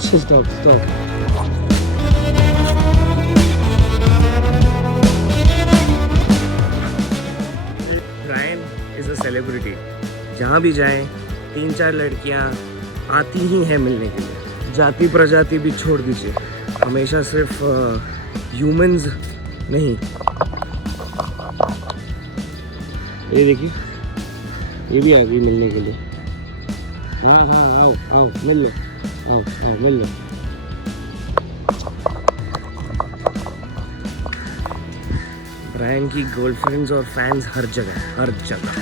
Stop, stop. Brian is a celebrity. जहाँ भी जाएं 3-4 लड़कियाँ आती ही हैं मिलने के लिए. जाति प्रजाति भी छोड़ दीजिए, हमेशा सिर्फ ह्यूमंस नहीं. ये देखिए, ये भी आ गई मिलने के लिए. हाँ हाँ, आओ आओ मिल लो, आओ आओ मिल लो. ब्रायन की गर्लफ्रेंड्स और फैंस हर जगह, हर जगह.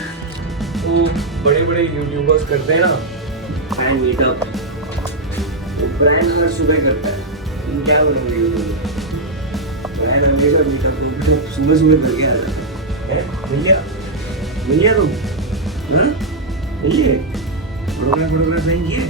वो बड़े बड़े यूट्यूबर्स करते हैं ना फैन मीटअप, तो ब्रायन हर सुबह करता है. तुम क्या करोगे यूट्यूब? ब्रायन हमेशा मीटअप सुबह सुबह करके आ जाता है. मिल गया तुम? हाँ मिल गए. फोटोग्राफ नहीं किए.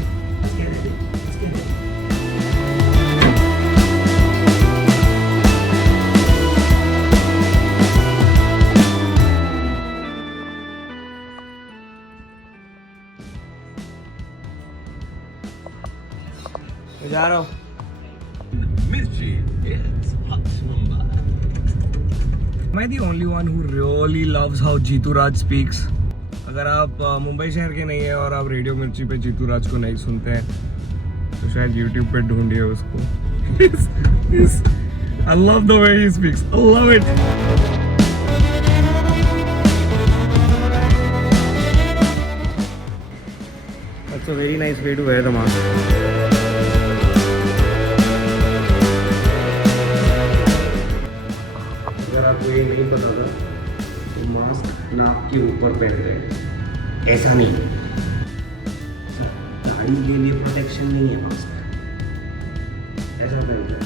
मैं जा रहा हूँ. Am I the only one who really loves how Jitu Raj speaks? अगर आप मुंबई शहर के नहीं है और आप रेडियो मिर्ची पे जीतू राज को नहीं सुनते हैं तो शायद यूट्यूब पे ढूंढिए उसको. I love the way he speaks. I love it. That's a very nice way to wear the mask. अगर आपको ये नहीं पता था तो मास्क नाक के ऊपर पहनते हैं, ऐसा नहीं. दाढ़ी के लिए प्रोटेक्शन नहीं है मास्क, ऐसा पहनते हैं.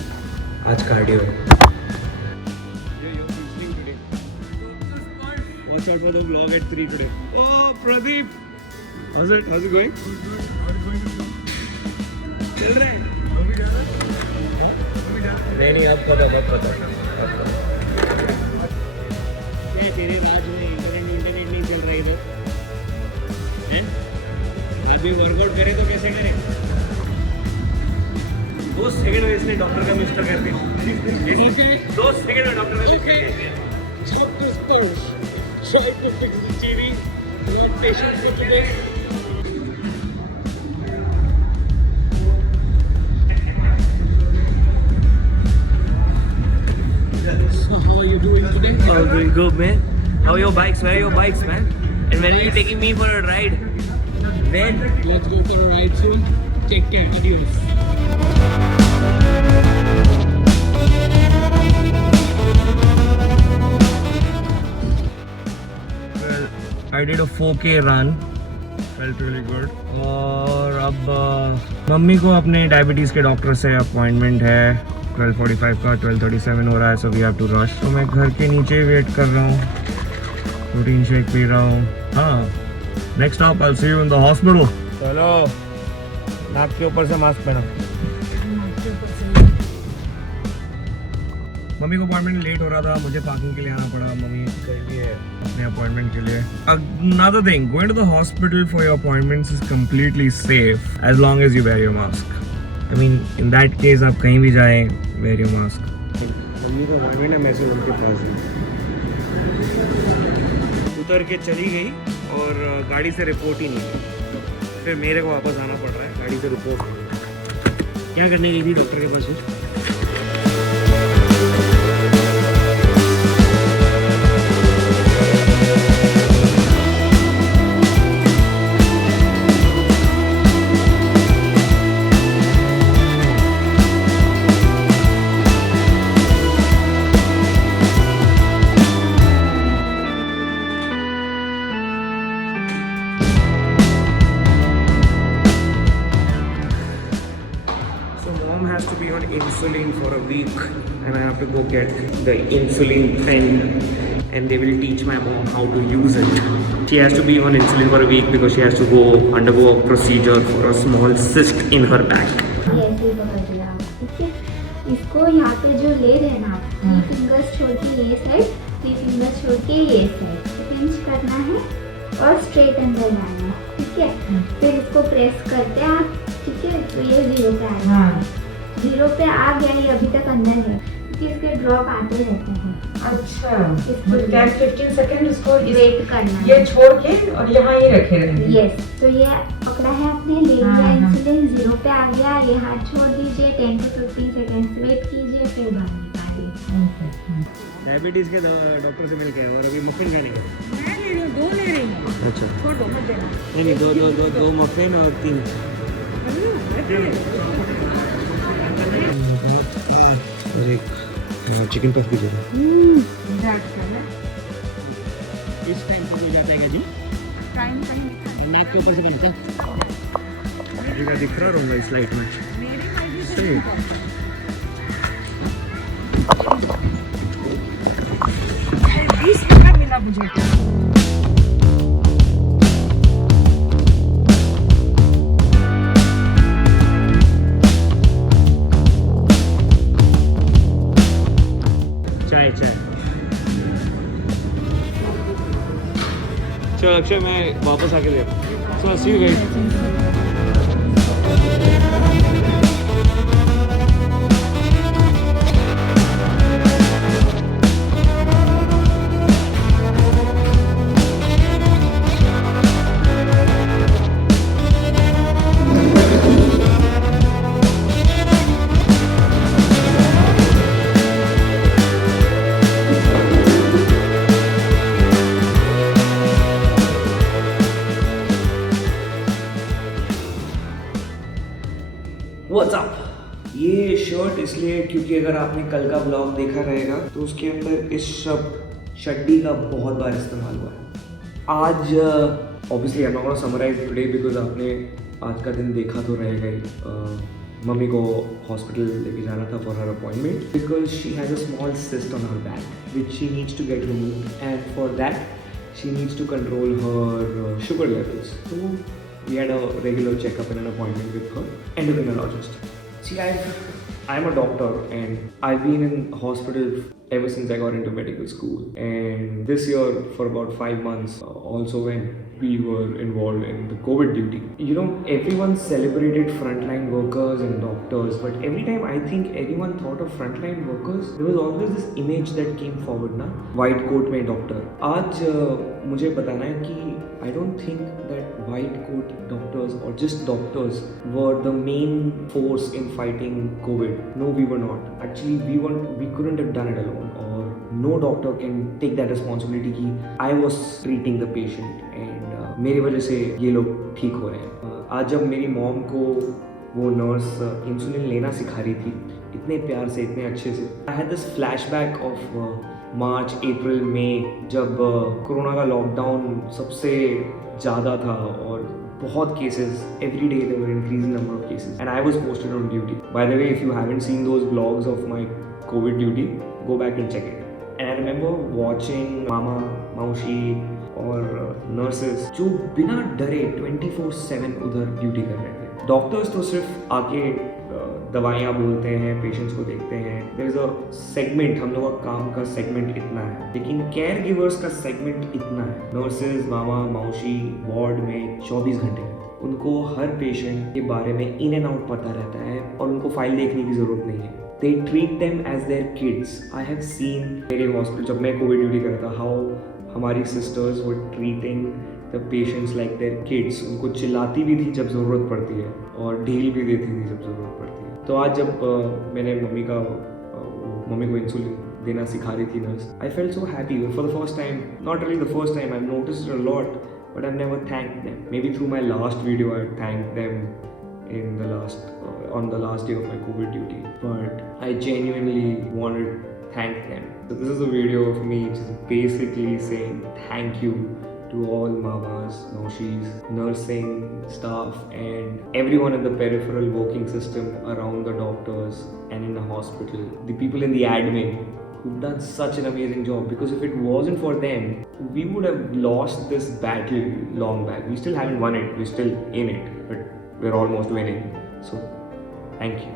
आज कार्डियो है. Watch out for the vlog at 3 today. Oh Pradeep, how's it going? चल रहा है. नहीं आप मत पता. तेरे राज में इंटरनेट नहीं चल रहा इधर हैं? अभी वर्कआउट करे तो कैसे करे? 2 सेकंड में इसने डॉक्टर का मिस्टर कर दिया. 2 सेकंड में डॉक्टर का मिस्टर कर दिया. Try to fix the TV. Not patient for today. So how are you doing today? Oh, doing good, man. How are your bikes? Where are your bikes, man? And when are you taking me for a ride? When? Let's go for a ride soon. Take care. Adios. Well, I did a 4K run. Felt really good. और अब mummy को अपने diabetes के doctor से appointment है. 12:45 का 12:37 हो रहा है. So we have to rush. तो मैं घर के नीचे वेट कर रहा हूँ, प्रोटीन शेक पी रहा हूँ. हाँ, next stop I will see you in the hospital. चलो, नाक के ऊपर से मास्क पहनो. मम्मी को अपॉइंटमेंट लेट हो रहा था, मुझे पार्किंग के लिए आना पड़ा. मम्मी गई है अपने अपॉइंटमेंट के लिए. Another thing, going to the hospital for your appointments is completely safe as long as you wear your mask. I mean, in that case, आप कहीं भी जाएं, wear your mask. मम्मी का अपॉइंटमेंट है, मैसेज उनके पास है. उतर के चली गई और गाड़ी से रिपोर्ट ही नहीं की. फिर मेरे को वापस आना पड़ रहा है गाड़ी से रिपोर्ट. क्या करने गई थी डॉक्टर के पास? Has to be on insulin for a week and I have to go get the insulin pen and they will teach my mom how to use it. She has to be on insulin for a week because she has to go undergo a procedure for a small cyst in her back. ऐसे ही पकड़ लिया, ठीक है. इसको यहाँ पे जो ले रहे हैं ना, 3 फिंगर्स छोड़ के ये साइड, 3 फिंगर्स छोड़ के ये साइड पिंच करना है और स्ट्रेट अंदर लाना है, ठीक है. फिर इसको प्रेस करते हैं आप, ठीक है. तो ये 0 पे आ गया। हाँ 0 पे आ गया, ये अभी तक अंदर है क्योंकि इसके ड्रॉप आते रहते हैं। अच्छा, इसको 10-15 सेकंड इसको वेट करना है। ये छोड़ के और यहाँ ही रखे रहेंगे। यस, तो ये पकड़ा है आपने, ले लिया हाँ, हाँ। इंसुलिन, 0 पे आ गया, ये हाथ छोड़ दीजिए, 10 to 15 सेकंड्स वेट कीजिए, फिर बाहर निकालिए। डायबिटीज के डॉक्टर से मिल के और अभी मफिन खाने का। मैं ले रही हूँ, 2 ले रही हूँ। अच्छा, छोड़ दो, मत देना। नहीं दो मफिन और 3 और एक चिकन पफ भी दे दो। इस टाइम पे हो जाता है क्या जी? टाइम नाक के ऊपर से बनता है। का दिख रहा रहूँगा इस लाइट में। सही। 20 रुपये मिला मुझे। चाय चलो अक्षय, मैं वापस आके देता हूँ। सो सी यू गाइस। What's up? ये शर्ट इसलिए क्योंकि अगर आपने कल का ब्लॉग देखा रहेगा तो उसके अंदर इस शब्द शड्डी का बहुत बार इस्तेमाल हुआ है। आज obviously I am not gonna summarise today because आपने आज का दिन देखा तो रहेगा ही। मम्मी को हॉस्पिटल लेके जाना था for her appointment because she has a small cyst on her back which she needs to get removed and for that she needs to control her sugar levels. तो we had a regular checkup and an appointment with her endocrinologist. See, I'm a doctor and I've been in hospital ever since I got into medical school. And this year, for about 5 months, also when we were involved in the COVID duty. You know, everyone celebrated frontline workers and doctors, but every time I think anyone thought of frontline workers, there was always this image that came forward, na? White coat में doctor. आज मुझे बताना है कि I don't think that white coat doctors or just doctors were the main force in fighting COVID. No, we were not. Actually, we couldn't have done it alone, or no doctor can take that responsibility कि I was treating the patient and मेरी वजह से ये लोग ठीक हो रहे हैं। आज जब मेरी मॉम को वो नर्स इंसुलिन लेना सिखा रही थी इतने प्यार से, इतने अच्छे से, I had this flashback of March April May जब कोरोना का लॉकडाउन सबसे ज़्यादा था और बहुत cases every day there were increasing number of cases and I was posted on duty. By the way, if you haven't seen those blogs of my COVID duty, go back and check it. And I remember watching मामा, मौसी और nurses जो बिना डरे 24/7 उधर duty कर रहे थे। डॉक्टर्स तो सिर्फ आके दवाइयाँ बोलते हैं, पेशेंट्स को देखते हैं। देयर इज अ सेगमेंट, हम लोगों का काम का सेगमेंट इतना है, लेकिन केयर गिवर्स का सेगमेंट इतना है। नर्सेज, मामा, मौसी वार्ड में 24 घंटे उनको हर पेशेंट के बारे में इन एंड आउट पता रहता है और उनको फाइल देखने की ज़रूरत नहीं है। They treat them as their kids. I have seen मेरे हॉस्पिटल जब मैं कोविड ड्यूटी कर रहा था, how हमारी sisters were treating the patients like their kids. उनको चिल्लाती भी थी जब ज़रूरत पड़ती है और ढील भी देती थी जब ज़रूरत पड़ती है। तो आज जब मैंने मम्मी को इंसुलिन देना सिखा रही थी nurse, I felt so happy for the first time. Not really the first time, I have noticed a lot, but I have never thanked them. May be through my last video I thank them in the last day of my COVID duty, but I genuinely wanted to thank them. So this is a video of me just basically saying thank you to all mamas, noshis, nursing staff and everyone in the peripheral working system around the doctors and in the hospital, the people in the admin who've done such an amazing job, because if it wasn't for them, we would have lost this battle long back. We still haven't won it, we're still in it, but we're almost winning. So, thank you.